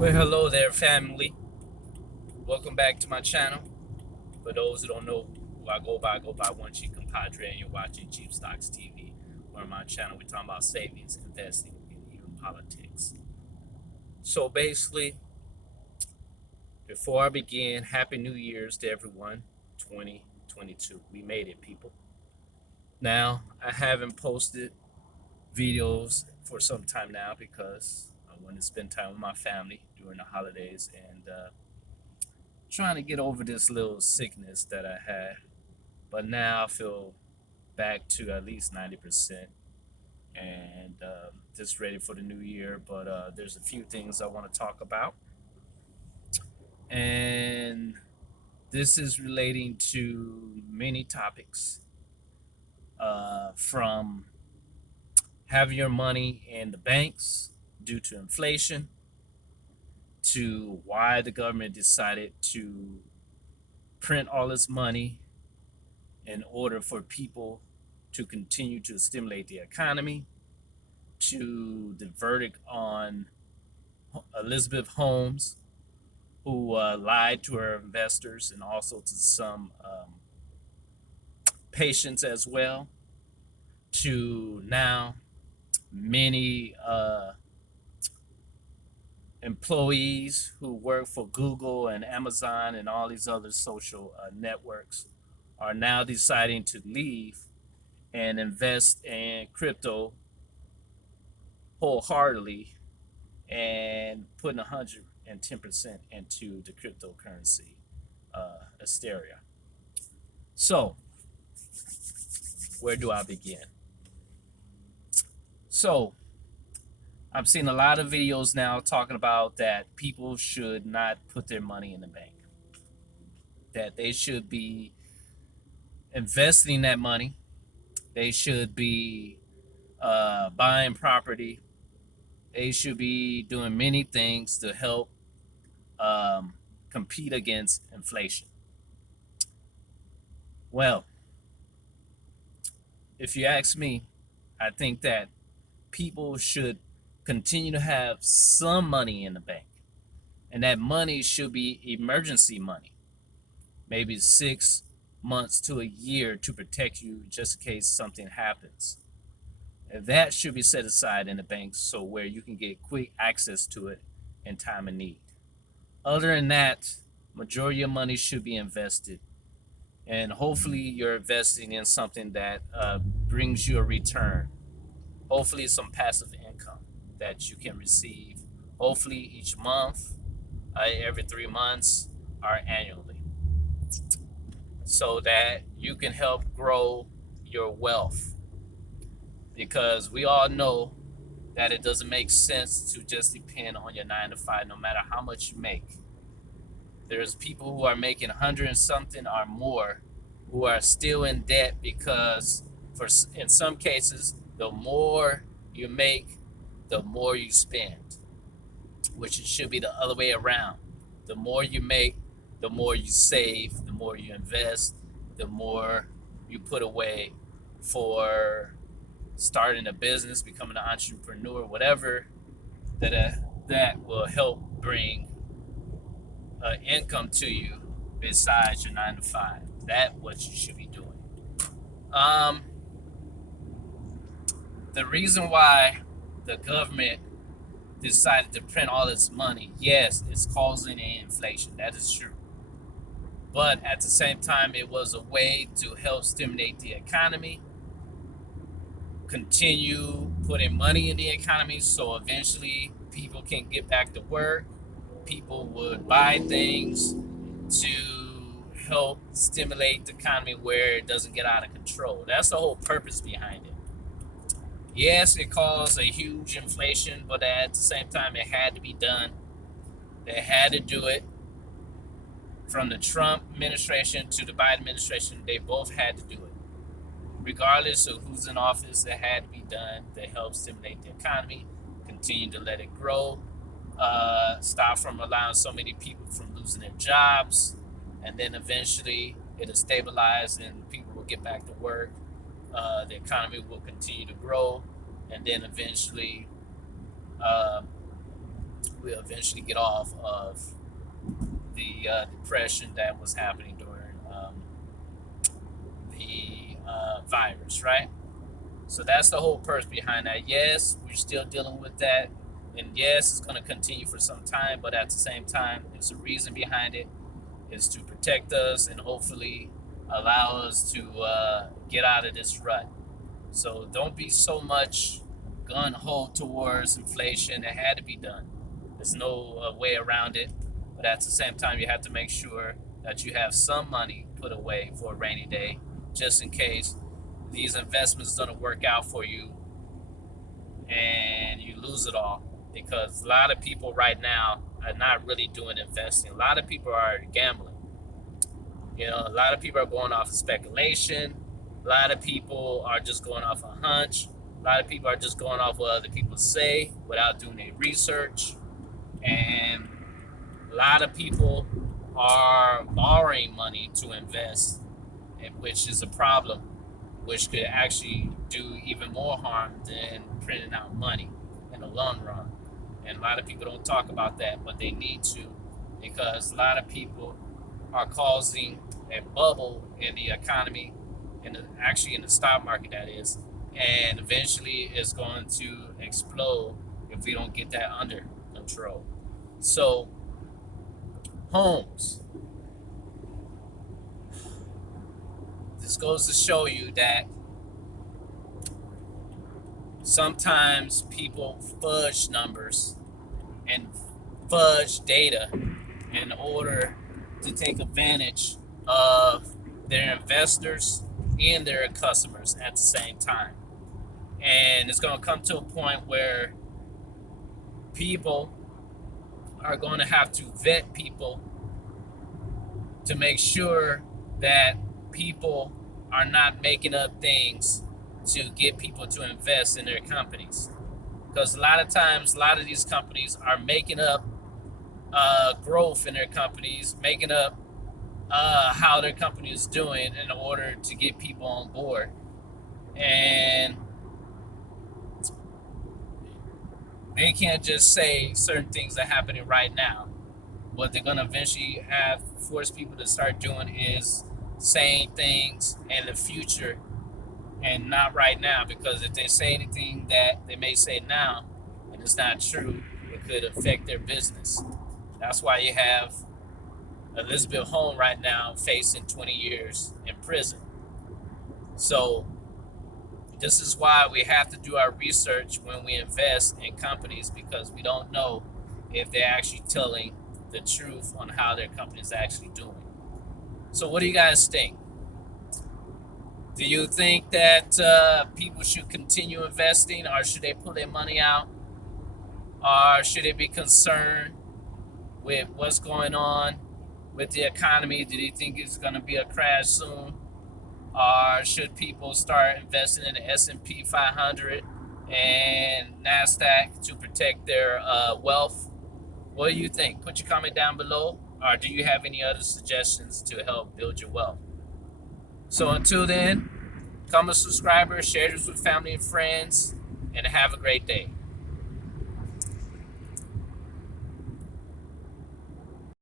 Well, hello there, family. Welcome back to my channel. For those who don't know who I go by One Chief Compadre, and you're watching Cheap Stocks TV. On my channel, we're talking about savings, investing, and even politics. So basically, before I begin, Happy New Year's to everyone. 2022. We made it, people. Now, I haven't posted videos for some time now because I want to spend time with my family during the holidays and trying to get over this little sickness that I had. But now I feel back to at least 90% and just ready for the new year. But there's a few things I want to talk about. And this is relating to many topics from having your money in the banks due to inflation to why the government decided to print all this money in order for people to continue to stimulate the economy, to the verdict on Elizabeth Holmes, who lied to her investors and also to some patients as well, to now many employees who work for Google and Amazon and all these other social networks are now deciding to leave and invest in crypto wholeheartedly and putting 110% into the cryptocurrency hysteria. So, where do I begin? So, I've seen a lot of videos now talking about that people should not put their money in the bank, that they should be investing that money, they should be buying property, they should be doing many things to help um, compete against inflation. Well, if you ask me, I think that people should continue to have some money in the bank, and that money should be emergency money, maybe 6 months to a year to protect you just in case something happens. And that should be set aside in the bank so where you can get quick access to it in time of need. Other than that, majority of money should be invested, and hopefully you're investing in something that brings you a return. Hopefully some passive income that you can receive, hopefully each month, every 3 months, or annually, so that you can help grow your wealth. Because we all know that it doesn't make sense to just depend on your 9 to 5, no matter how much you make. There's people who are making 100 and something or more who are still in debt because, for in some cases, the more you make, the more you spend, which it should be the other way around. The more you make, the more you save, the more you invest, the more you put away for starting a business, becoming an entrepreneur, whatever that will help bring income to you besides your 9 to 5. That's what you should be doing. Um, the reason why the government decided to print all this money, yes, it's causing inflation. That is true. But at the same time, it was a way to help stimulate the economy, continue putting money in the economy so eventually people can get back to work. People would buy things to help stimulate the economy where it doesn't get out of control. That's the whole purpose behind it. Yes, it caused a huge inflation, but at the same time, it had to be done. They had to do it. From the Trump administration to the Biden administration, they both had to do it. Regardless of who's in office, it had to be done to help stimulate the economy, continue to let it grow, stop from allowing so many people from losing their jobs, and then eventually it'll stabilize and people will get back to work. The economy will continue to grow, and then eventually uh, we'll eventually get off of the depression that was happening during the virus, right? So that's the whole purpose behind that. Yes, we're still dealing with that. And yes, it's going to continue for some time, but at the same time, there's a reason behind it. It's to protect us and hopefully allow us to get out of this rut. So don't be so much gun ho towards inflation. It had to be done. There's no way around it. But at the same time, you have to make sure that you have some money put away for a rainy day, just in case these investments don't work out for you and you lose it all. Because a lot of people right now are not really doing investing. A lot of people are gambling. You know, a lot of people are going off of speculation. A lot of people are just going off a hunch. A lot of people are just going off what other people say without doing any research. And a lot of people are borrowing money to invest, which is a problem, which could actually do even more harm than printing out money in the long run. And a lot of people don't talk about that, but they need to, because a lot of people are causing a bubble in the economy, actually in the stock market, that is, and eventually it's going to explode if we don't get that under control. So, homes. This goes to show you that sometimes people fudge numbers and fudge data in order to take advantage of their investors and their customers at the same time. And it's going to come to a point where people are going to have to vet people to make sure that people are not making up things to get people to invest in their companies. Because a lot of times, a lot of these companies are making up growth in their companies, making up how their company is doing in order to get people on board. And they can't just say certain things are happening right now. What they're going to eventually force people to start doing is saying things in the future and not right now, because if they say anything that they may say now and it's not true, it could affect their business. That's why you have Elizabeth Holmes right now facing 20 years in prison. So this is why we have to do our research when we invest in companies, because we don't know if they're actually telling the truth on how their company is actually doing. So what do you guys think? Do you think that people should continue investing, or should they pull their money out? Or should they be concerned with what's going on with the economy? Do they think it's going to be a crash soon? Or should people start investing in the S&P 500 and NASDAQ to protect their wealth? What do you think? Put your comment down below. Or do you have any other suggestions to help build your wealth? So until then, become a subscriber, share this with family and friends, and have a great day.